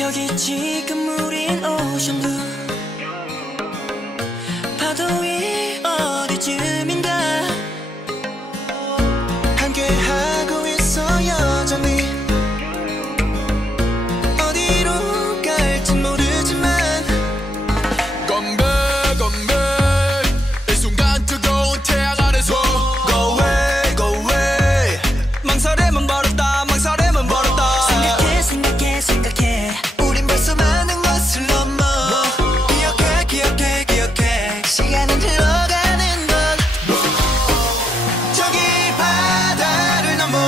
여기 지금 우린 오션뷰 파도 위 어디쯤인가 함께하고 있어 여전히 어디로 갈진 모르지만 건배 건배 이 순간 뜨거운 태양 아래서 Go away go away 망설임은 버렸다 망설임은 버렸다 생각해 생각해 생각해 우린 벌써 많은 것을 넘어 기억해 기억해 기억해 시간은 흘러가는 것 저기 바다를 넘어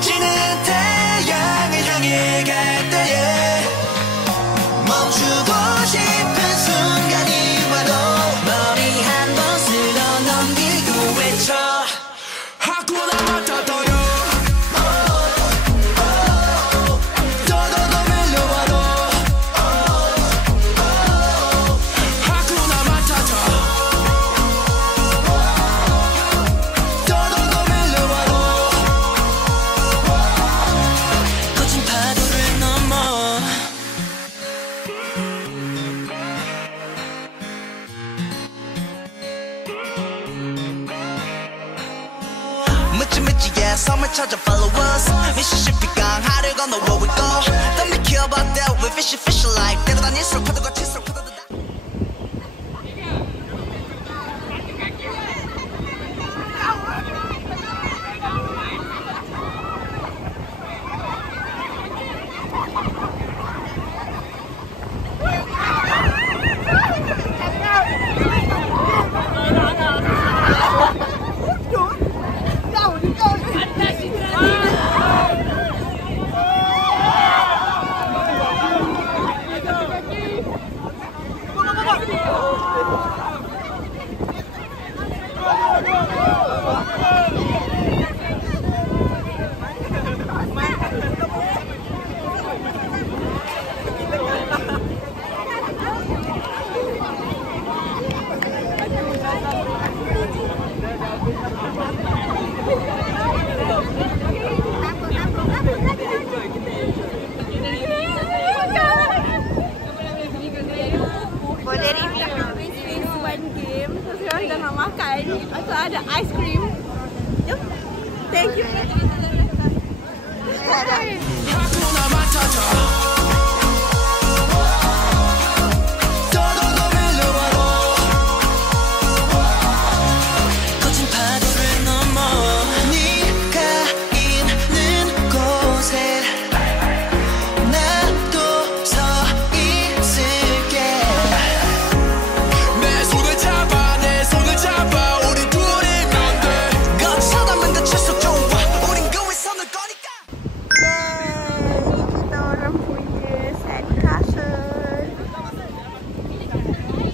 지는 태양을 향해 갈 때에 멈추고 싶은 순간이 와도 머리 한 번 쓸어 넘기고 외쳐 하쿠나 마타타요 더더더 밀려와도 하쿠나 마타타 더더더 밀려와도 거친 파도를 넘어 묻지 묻지 yeah 섬을 찾아 follow us 미시시피 강하를 건너 where we go Don't be care about that we fishy fishy like 때려다닐수록 파도가 칠수록 파도도 Boleh review one game. Terus sekarang dah nak makan. Lepas tu ada ice cream. Jom. Thank you. 하쿠나 마타타 더더더 밀려와도 거친 파도를 넘어 네가 있는 곳에 나도 서 있을게 내 손을 잡아 우리 둘이면 돼 거쳐담은 듯 계속 좋아 우린 그 위선을 거니까 Kita orang punya sandcastle.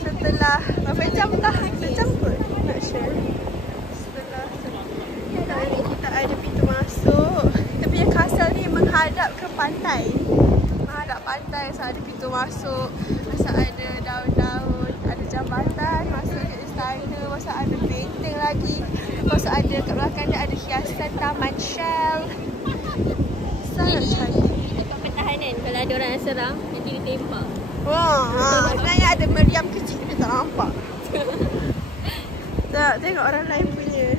Setelah berapa jam dah? Sejam kot? Not sure. Setelah kali ni kita ada pintu masuk. Kita punya castle ni menghadap ke pantai. Menghadap pantai, so ada pintu masuk. Masa ada daun-daun, ada jambatan, masuk ke istana, masa ada benteng lagi. Masa ada kat belakang dia ada hiasan taman shell. Sangat cantik. Tempat pertahanan kalau ada orang yang serang nanti dia tembak. Wah, sebenarnya ada meriam kecil tapi tak nampak. Tak, tengok orang lain punya.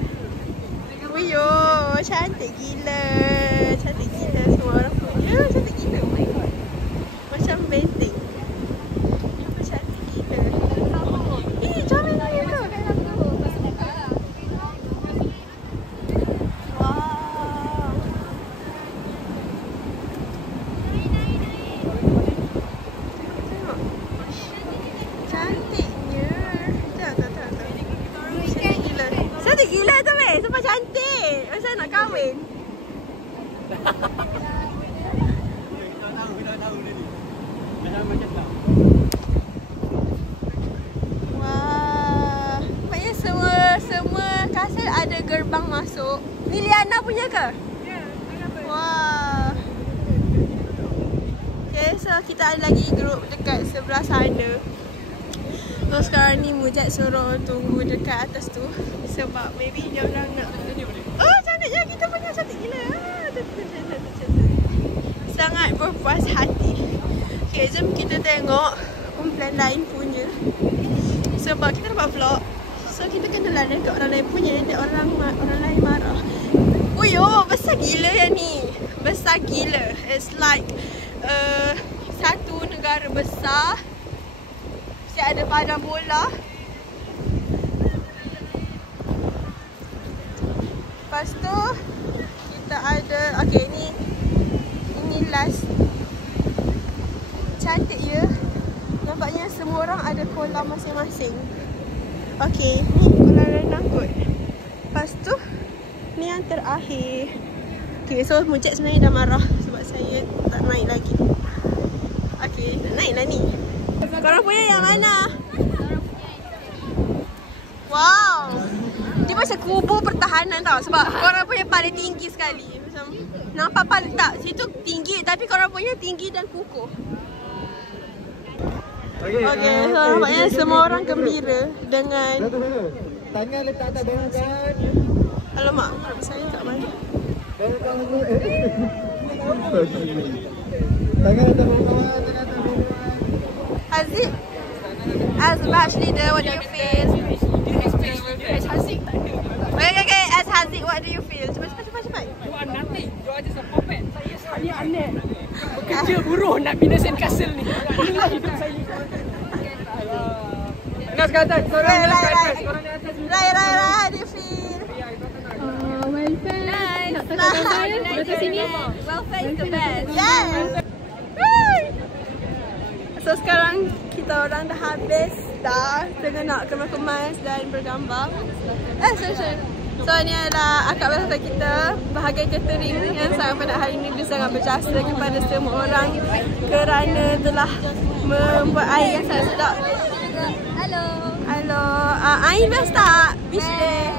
Wiyo, cantik gila. Cantik gila semua orang punya. Cantik gila, oh my god. Macam benteng. Cantik gila. Comel lagi tu. Wow. Tengok. Cantiknya. Tak. Cantik gila. Cantik gila tu weh. Sebab cantik. Masa nak kahwin. Wah. Nampaknya semua kastil ada gerbang masuk. Ni Liana punya ke? Ya. Wah. Okay, so kita ada lagi grup dekat sebelah sana. So sekarang ni Mujad suruh tunggu dekat atas tu sebab maybe dia orang nak. Oh, cantiknya kita punya, cantik gila. Sangat sangat berpuas hati. Okay, jom kita tengok kumpulan lain punya. Sebab kita dapat vlog, so kita kena layan kat orang lain punya. Nanti orang lain marah. Uyo, besar gila yang ni. Besar gila. It's like satu negara besar. Mesti ada padang bola. Lepas tu kita ada, okay, ini last. Cantik ya. Nampaknya semua orang ada kolam masing-masing. Okay, ni kolam renang kot. Lepas tu ni yang terakhir. Okay, so Mujib sebenarnya dah marah sebab saya tak naik lagi. Okay, nak naik lah ni. Korang punya yang mana? Wow, dia macam kubur pertahanan tau. Sebab korang punya paling tinggi sekali. Macam nampak paling tak, situ tinggi tapi korang punya tinggi dan kukuh. Okay, so nampaknya semua orang gembira dengan tangan letak atas bahukan. alamak, saya kat mana? Tangan atas bahukan, tangan atas bahukan. Haziq, as batch leader, what do you feel? Okay, as Haziq, what do you feel? Cepat. You are nothing. You are just a puppet. Saya sekali aneh. Bekerja buruh nak bina sandcastle ni. Inilah hidup saya. Nas ke atas. Korang nas ke atas. Korang di atas. Rai, how do you feel? Welfare. Nice. Betul sini. Welfare is the best. Yes! So sekarang kita orang dah habis dah tengah nak kemas-kemas dan bergambar. So ni adalah akak berakhir kita, bahagian catering yang sangat pada hari ini. Dia sangat berjasa kepada semua orang kerana telah membuat air yang sangat sedap. Hello. Air best tak? Beach day.